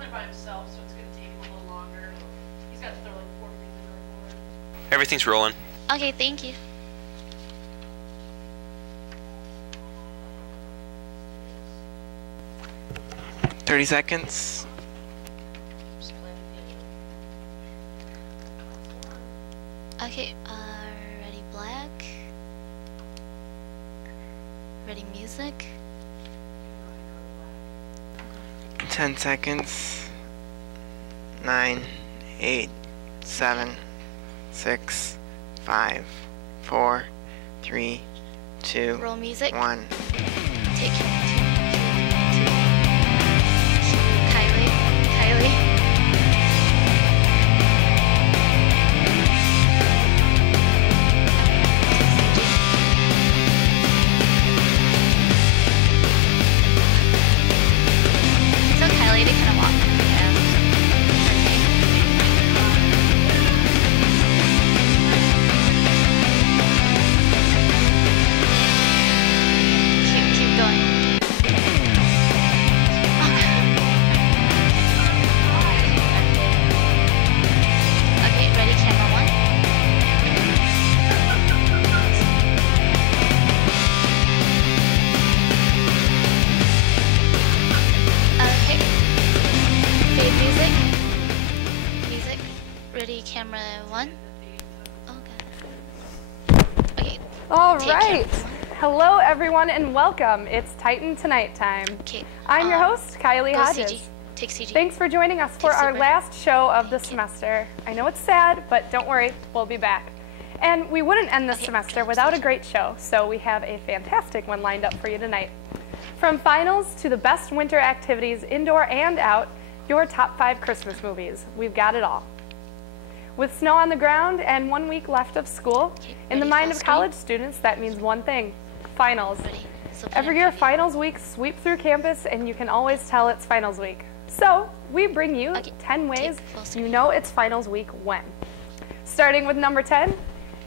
down there by himself, so it's going to take him a little longer. He's got to throw like 4 things in the report. Everything's rolling. Okay, thank you. "30 seconds. Okay, ready black. Ready music. 10 seconds. 9, 8, 7, 6, 5, 4, 3, 2, Roll music. 1. Take Kylie. Kylie. So Kylie to kind of walk. Keep going. Okay, ready, camera one. Okay. Fade music. Music. Ready, camera one. Okay. Okay. All Take right. camera one. Hello, everyone, and welcome. It's Titan Tonight time. Okay. I'm your host, Kylie Go Hodges. CG. Take CG. Thanks for joining us for Take our super. last show of the Thank you. semester. I know it's sad, but don't worry, we'll be back. And we wouldn't end this Okay, semester go without a CG. great show, so we have a fantastic one lined up for you tonight. From finals to the best winter activities, indoor and out, your top 5 Christmas movies. We've got it all. With snow on the ground and 1 week left of school, Okay, in the ready, mind full of screen? college students, that means one thing: finals. Ready. So put Every in year, preview. finals week sweep through campus, and you can always tell it's finals week. So we bring you Okay, 10 ways take full you screen. know it's finals week when. Starting with number 10,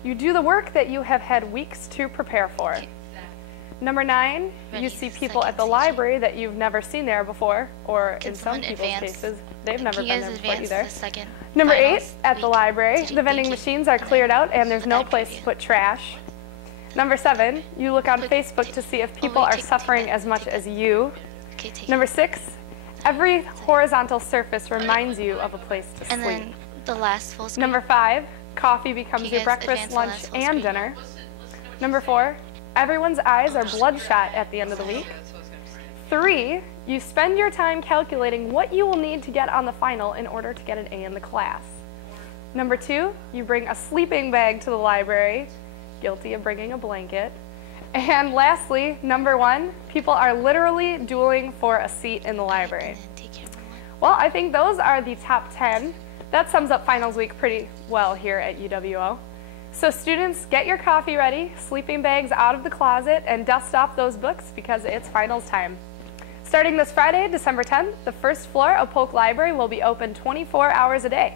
you do the work that you have had weeks to prepare for. Okay. Number 9, Ready, you see people at the second library that you've never seen there before, or Can in some someone people's advance? cases, they've never Can you been guys there before advance either. the second Number 8, finals at the week? library, CG, the vending thank you. machines are And cleared then out and there's put no that in place to preview. put trash. Number 7, you look on Put- Facebook take- to see if oh, people wait, are take suffering that, as much take as that. you. Okay, take Number it. 6, every horizontal surface reminds you of a place to And sleep. then the last full screen. Number 5, coffee becomes Can your you guys breakfast, advance the lunch, last full and screen? dinner. Number 4, everyone's eyes are bloodshot at the end of the week. 3, you spend your time calculating what you will need to get on the final in order to get an A in the class. Number 2, you bring a sleeping bag to the library, guilty of bringing a blanket. And lastly, number 1, people are literally dueling for a seat in the library. And then take camera one. Well, I think those are the top 10. That sums up finals week pretty well here at UWO. So students, get your coffee ready, sleeping bags out of the closet, and dust off those books because it's finals time. Starting this Friday, December 10th, the first floor of Polk Library will be open 24 hours a day.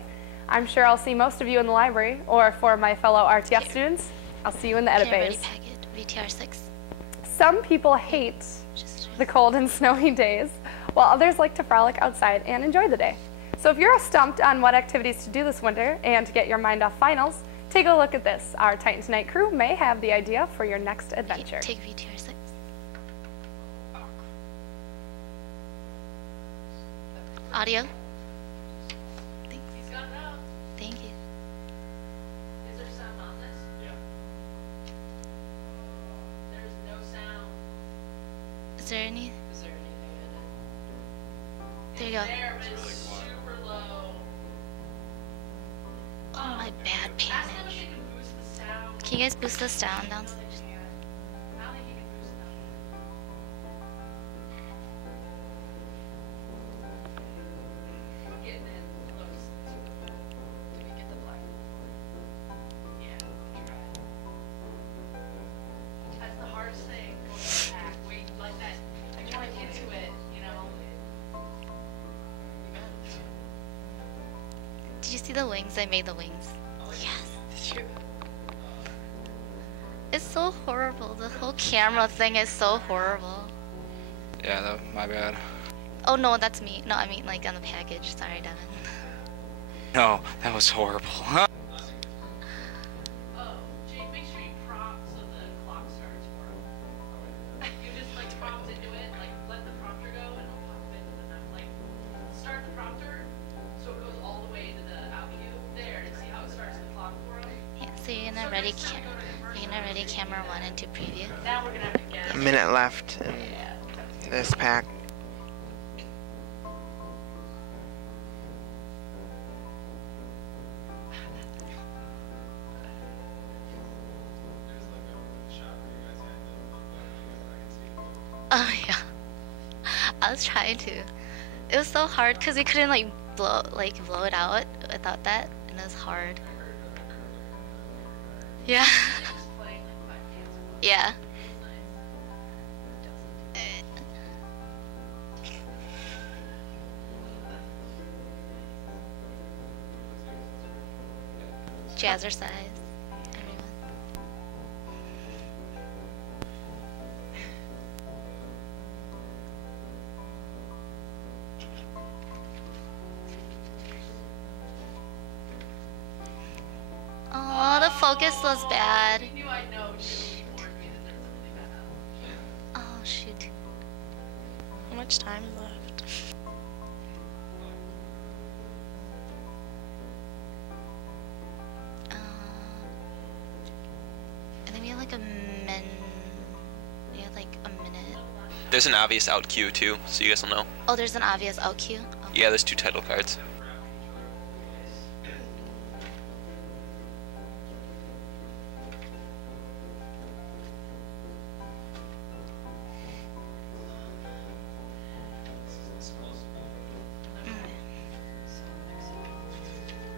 I'm sure I'll see most of you in the library, or for my fellow RTF students, I'll see you in the edit Okay, ready, bays. packet. VTR 6. Some people hate Just the cold and snowy days, while others like to frolic outside and enjoy the day. So if you're stumped on what activities to do this winter and to get your mind off finals, take a look at this. Our Titan Tonight crew may have the idea for your next adventure. Take VTR 6. Audio. Thank He's got it out. thank you. Is there sound on this? Yeah. There's no sound. Is there any? Is there anything in it? There you go. There, but it's super low. Oh, my bad Ask them if panic. they can boost the sound. Can you guys boost the sound down? I don't think you can boost it. Getting it close. Did we get the black? Yeah, try it. That's the hardest thing. Going back, wait, like that. You want into it, you know. Did you see the wings? I made the wings. Yes. Did you? It's so horrible. The whole camera thing is so horrible. Yeah, my bad. Oh no, that's me. No, I mean like on the package. Sorry, Devin. No, that was horrible. Oh, Jake, make sure you prompt so the clock starts for him. You just like prompt into it, like let the prompter go and it'll pop into the number. Like start the prompter so it goes all the way to the out view. There, and see how it starts the clock for him? Yeah, so you're gonna ready camera 1 into preview. Now we're gonna have to guess. A minute left in this pack. Oh yeah. I was trying to. It was so hard because we couldn't like blow it out without that, and it was hard. Yeah. Yeah. Jazzercise. Everyone. Oh, the focus was bad. You knew I'd know Jimmy warned me that there was something bad. Oh shoot. How much time left? I think we have like we have like a minute. There's an obvious out cue too, so you guys will know. Oh, there's an obvious out cue. Okay. Yeah, there's 2 title cards.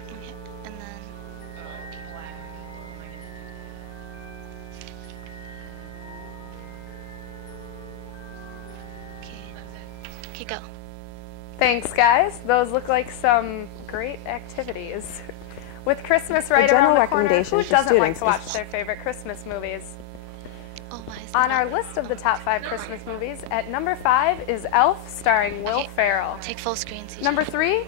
Okay, and then Black. What am I gonna okay, go. Thanks, guys. Those look like some great activities. With Christmas right general around the corner, recommendation who for doesn't like students to is- watch their favorite Christmas movies? Oh, why is On that our not- list of the top 5 Christmas movies, at number 5 is Elf, starring Will Okay. Ferrell. Take full screen. CJ. Number 3,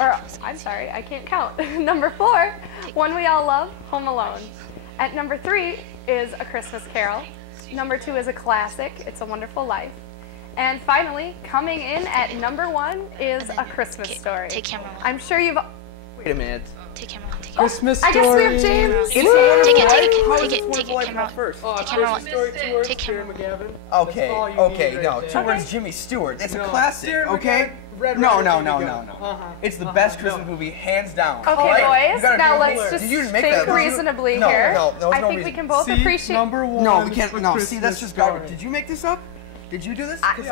or I'm sorry, I can't count. Number 4, one we all love, Home Alone. At number 3 is A Christmas Carol. Number 2 is a classic, It's a Wonderful Life. And finally, coming in at number 1 is then- A Christmas okay, Story. take camera 1. I'm sure you've. Wait a minute. Take camera 1. Take camera 1. Christmas I story. guess we have James. Take it. Take Wonderful it. Life Camera come first. 1. Take camera 1. Story, 2 words, Take camera Sarah McGavin. Okay, That's all you okay, need no, right 2 there. words Jimmy Stewart. It's a No. classic, Sarah okay? McGavin, Red No, Ryder, no, there no, we no, go. no. Uh-huh. It's the best Christmas movie, hands down. Okay, Alright, you boys, gotta now agree with let's me. just Did you make think that? Did you- reasonably no, here. No, there was I no think we reason. can both See, appreciate. number 1. No, we can't. A No, see, that's Christmas just garbage. Story. Did you make this up? Did you do this? 'Cause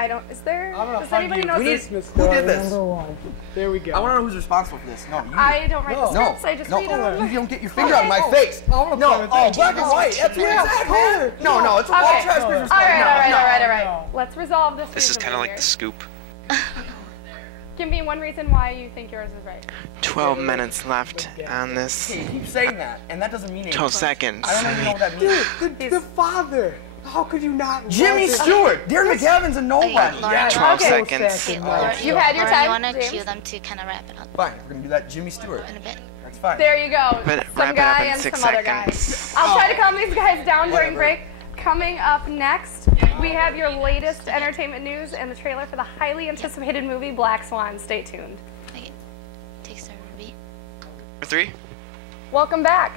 I don't. Is there? I don't know. Does How do anybody you- know? We need- Christmas who did Story, this? number 1. There we go. I want to know who's responsible for this. No, you. I don't write the No. scripts. I just no, read them. you don't get your finger out of my face. I wanna No, play with oh, that. black and white. That's what Yeah, it's at, color. man. No, it's a Okay. white trash Christmas All story. right, No, all right, no. all right, all right. No. Let's resolve this. This is kind of like the reasonably scoop. Give me one reason why you think yours is right. 12 minutes left on this. Hey, you keep saying that, and that doesn't mean anything. 12 seconds. I don't even know what that means. Dude, the father. How could you not Jimmy love it? Stewart. Darren McGavin's a nobody. Laura, Yeah, 12 Okay. seconds. Okay, Laura, You've had your Laura, time, you want to James. cue them to kind of wrap it up Fine, we're gonna do that. Jimmy Stewart. in a bit? That's fine. There you go. But Some wrap it up guy in and 6 some other guy. seconds. I'll try to calm these guys down during Whatever. break. Coming up next, we have your latest entertainment news and the trailer for the highly anticipated movie Black Swan. Stay tuned. Okay. Take server B. Number 3? Welcome back.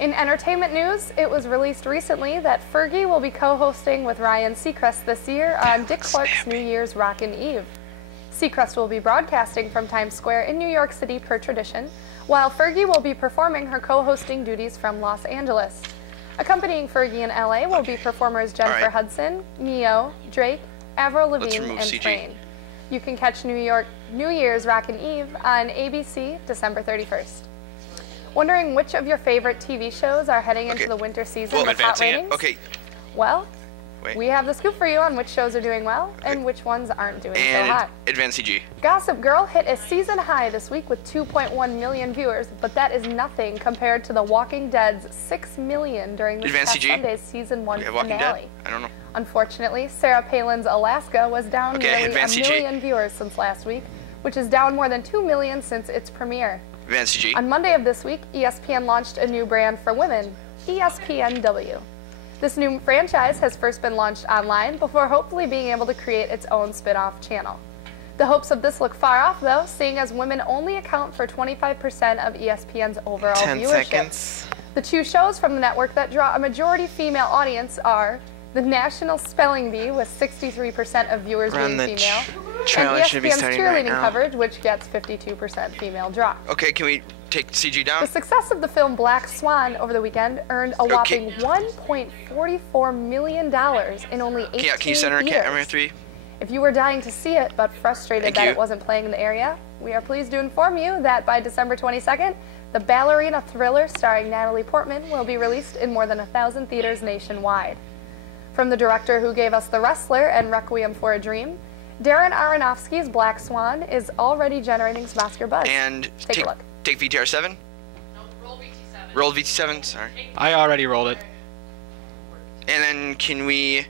In entertainment news, it was released recently that Fergie will be co-hosting with Ryan Seacrest this year on Dick Clark's New Year's Rockin' Eve. Seacrest will be broadcasting from Times Square in New York City per tradition, while Fergie will be performing her co-hosting duties from Los Angeles. Accompanying Fergie in LA will be performers Jennifer Alright. Hudson, Neo, Drake, Avril Lavigne, remove and CG. Train. You can catch New Year's Rockin' Eve on ABC December 31st. Wondering which of your favorite TV shows are heading into Okay. the winter season Well, I'm with hot advancing it. ratings? Okay, Well, Wait. We have the scoop for you on which shows are doing well and which ones aren't doing so hot. Advanced CG. Gossip Girl hit a season high this week with 2.1 million viewers, but that is nothing compared to The Walking Dead's 6 million during this past Sunday's season 1 finale. I don't know. Unfortunately, Sarah Palin's Alaska was down nearly a million viewers since last week, which is down more than 2 million since its premiere. Advanced CG. On Monday of this week, ESPN launched a new brand for women, ESPNW. This new franchise has first been launched online before hopefully being able to create its own spin-off channel. The hopes of this look far off, though, seeing as women only account for 25% of ESPN's overall 10 viewership. seconds. The two shows from the network that draw a majority female audience are the National Spelling Bee, with 63% of viewers being female, and ESPN's cheerleading coverage, which gets 52% female draw. Okay, can we take CG down? The success of the film Black Swan over the weekend earned a whopping $1.44 million in only 18 years. Can you center camera 3? If you were dying to see it but frustrated that it wasn't playing in the area, we are pleased to inform you that by December 22nd, the ballerina thriller starring Natalie Portman will be released in more than 1,000 theaters nationwide. From the director who gave us The Wrestler and Requiem for a Dream, Darren Aronofsky's Black Swan is already generating some Oscar buzz. And take a look. Take VTR 7? No, roll VT7. Roll VT7, sorry. I already rolled it. And then can we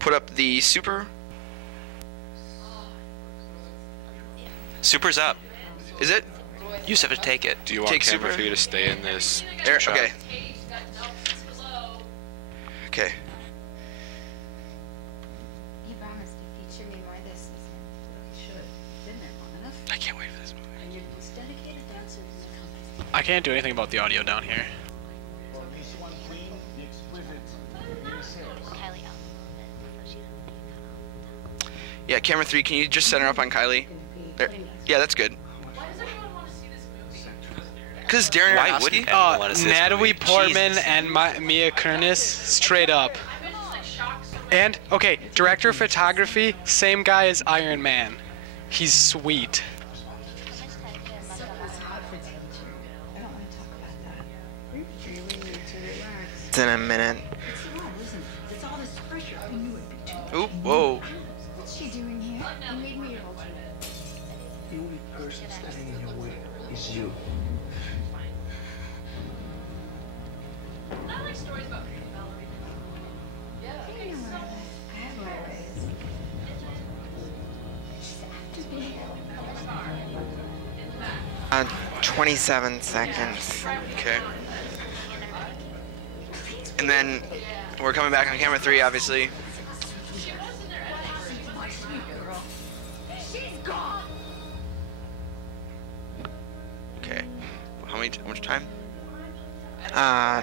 put up the super? Super's up. Is it? You just have to take it. Do you want camera for you to stay in this shot? Okay. Okay. You promised to feature me more this season. You should. Been there long enough. I can't wait for this movie. And you're the most dedicated dancer in the company. I can't do anything about the audio down here. Yeah, camera 3, can you just center up on Kylie? There. Yeah, that's good. Why does everyone want to see this movie? Because Darren Why wouldn't anyone want to see this Natalie movie? Portman Jesus. and Mia Kunis, straight up. And, okay, director of photography, same guy as Iron Man. He's sweet. It's in a minute. Oop, whoa. What's she doing here? You made me your alternate. The only person standing in your way is you. I like stories about ballerina. Yeah. I have my ways. She's after me. 27 seconds. Okay. And then we're coming back on camera 3, obviously. Okay. How much time?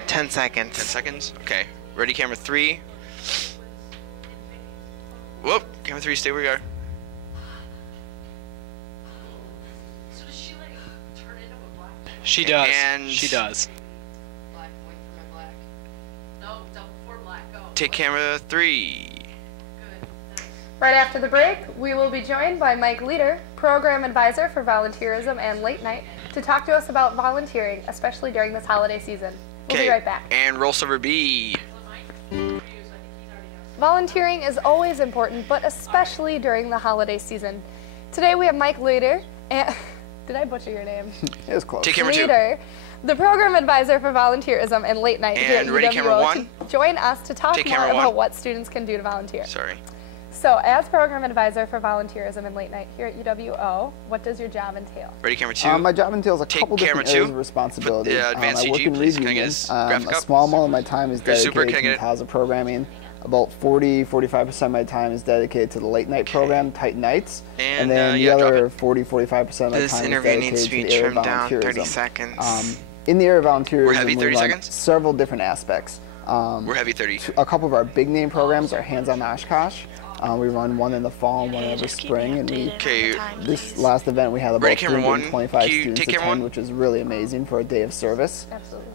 10 seconds. 10 seconds? Okay. Ready, camera 3. Whoop, camera 3, stay where you are. So does she like turn into a black? She does. And she does. Black, wait for my black. No, double for black, go. Take camera 3. Right after the break, we will be joined by Mike Leader, Program Advisor for Volunteerism and Late Night, to talk to us about volunteering, especially during this holiday season. We'll be right back. And roll silver B. Volunteering is always important, but especially during the holiday season. Today we have Mike Leader, and did I butcher your name? It was close. Take camera 2. Leader, the Program Advisor for Volunteerism and Late Night here at And ready, camera UWO, 1. to join us to talk Take more camera about 1. what students can do to volunteer. Sorry. So, as Program Advisor for Volunteerism and Late Night here at UWO, what does your job entail? Ready, camera 2. My job entails a Take couple different camera areas 2. of responsibility. Advanced I work CG, in please. Reed Can I get Union. this graphic A up? small amount of my time is Here's super. dedicated Can I to get it? composite programming. About 40-45% of my time is dedicated to the late night program, Tight Nights, And, then the yeah, drop other it. 40-45% of my This time is interview needs dedicated to be to the area of trimmed down 30 volunteerism. seconds. In the area of volunteerism, We're heavy, 30 we run seconds? several different aspects. We're heavy 30. A couple of our big name programs are Hands on Oshkosh. We run one in the fall and one every spring, and this last event we had about Ready, camera 1. 325 Can you students take camera attend, 1? which was really amazing for a day of service. Absolutely.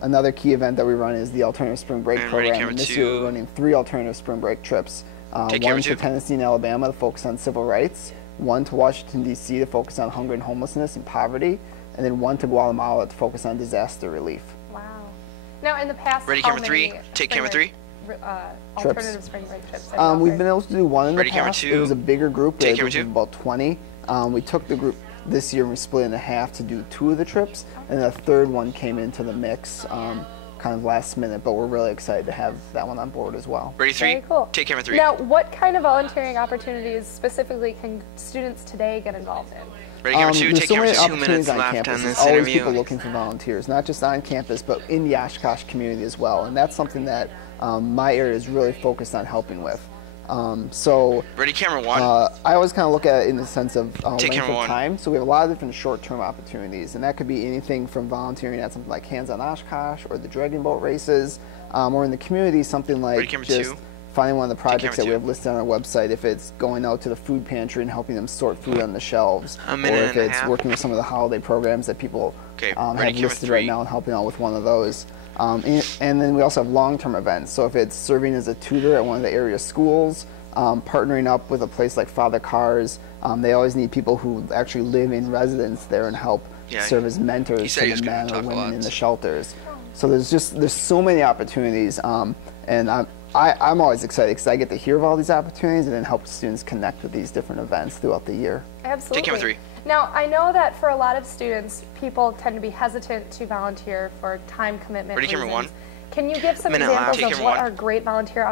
Another key event that we run is the Alternative Spring Break And ready, program, camera and this 2. year we're running 3 Alternative Spring Break trips. Take camera One 2. to Tennessee and Alabama to focus on civil rights, one to Washington, D.C. to focus on hunger and homelessness and poverty, and then one to Guatemala to focus on disaster relief. Wow. Now, in the past, Ready, how camera 3. many Take spring camera break- 3. alternative spring break trips? We've been able to do one in the Ready, camera past. two. It was a bigger group. Take It camera was two. about 20. We took the group this year and we split it in half to do 2 of the trips, and the third one came into the mix kind of last minute, but we're really excited to have that one on board as well. Ready, 3. Very cool. Take camera 3. Now, what kind of volunteering opportunities specifically can students today get involved in? Ready, camera 2. There's Take so camera many 2. opportunities on left campus. on There's this always interview. people looking for volunteers, not just on campus, but in the Oshkosh community as well, and that's something that my area is really focused on helping with. Ready, camera 1. I always kind of look at it in the sense of length camera of 1. time. So we have a lot of different short-term opportunities, and that could be anything from volunteering at something like Hands on Oshkosh or the Dragon Boat races, or in the community something like Ready, camera just 2. finding one of the projects that camera we have listed on our website. If it's going out to the food pantry and helping them sort food on the shelves, A or minute if and a it's half. working with some of the holiday programs that people Okay, have ready, camera listed 3. right now and helping out with one of those. And then we also have long-term events. So if it's serving as a tutor at one of the area schools, partnering up with a place like Father Kari's, they always need people who actually live in residence there and help serve as he mentors said to he was the gonna men or talk a women lot, in the so. shelters. So there's so many opportunities, and I'm always excited because I get to hear of all these opportunities and then help students connect with these different events throughout the year. Absolutely. Take camera 3. Now, I know that for a lot of students, people tend to be hesitant to volunteer for time commitment Ready, camera reasons. 1. Can you give some Minute examples left. of Take what camera are great volunteer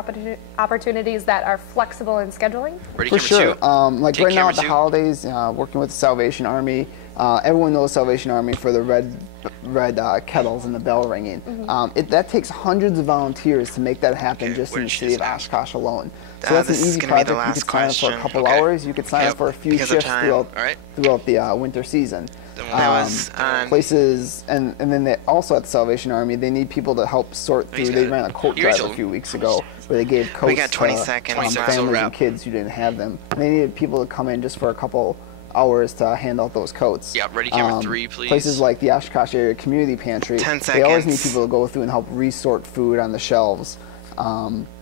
opportunities that are flexible in scheduling? Ready, For camera sure. 2. Like Take right now camera at the 2. holidays, working with the Salvation Army, everyone knows Salvation Army for the red kettles and the bell ringing. That takes hundreds of volunteers to make that happen Okay, just what in the did she city of just ask? Oshkosh alone. So that's an this is easy gonna be the project. You could last sign up for a question. couple Okay. hours. You could sign Yep. up for a few Because of shifts time. throughout the winter season. Then That was on. Places, and then they also at the Salvation Army, they need people to help sort He's through. They got it. ran a coat Here, drive a Joel. few weeks ago where they gave coats got 20 to seconds. 20 seconds, families so and wrap. kids who didn't have them. And they needed people to come in just for a couple hours to hand out those coats. Yeah, ready, camera 3, please. Places like the Oshkosh Area Community Pantry, 10 they always need seconds. people to go through and help resort food on the shelves.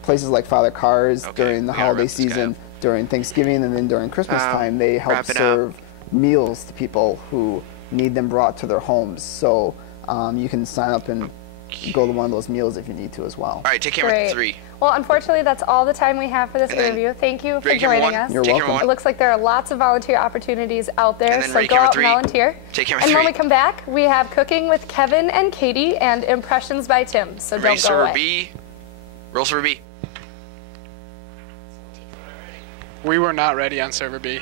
Places like Father Kari's Okay, during the we gotta holiday wrap this guy season, up. during Thanksgiving, and then during Christmas time, they help wrap it up. serve meals to people who need them brought to their homes. So you can sign up and go to one of those meals if you need to as well. All right, take camera Great. 3. Well, unfortunately, that's all the time we have for this And then interview. Thank you for Ready, camera joining 1. us. You're Take welcome. camera It 1. looks like there are lots of volunteer opportunities out there, And then so ready, go camera out 3. and volunteer. Take camera And when 3. we come back, we have Cooking with Kevin and Katie and Impressions by Tim, so Ready, don't go server away. B. Roll server B. We were not ready on server B.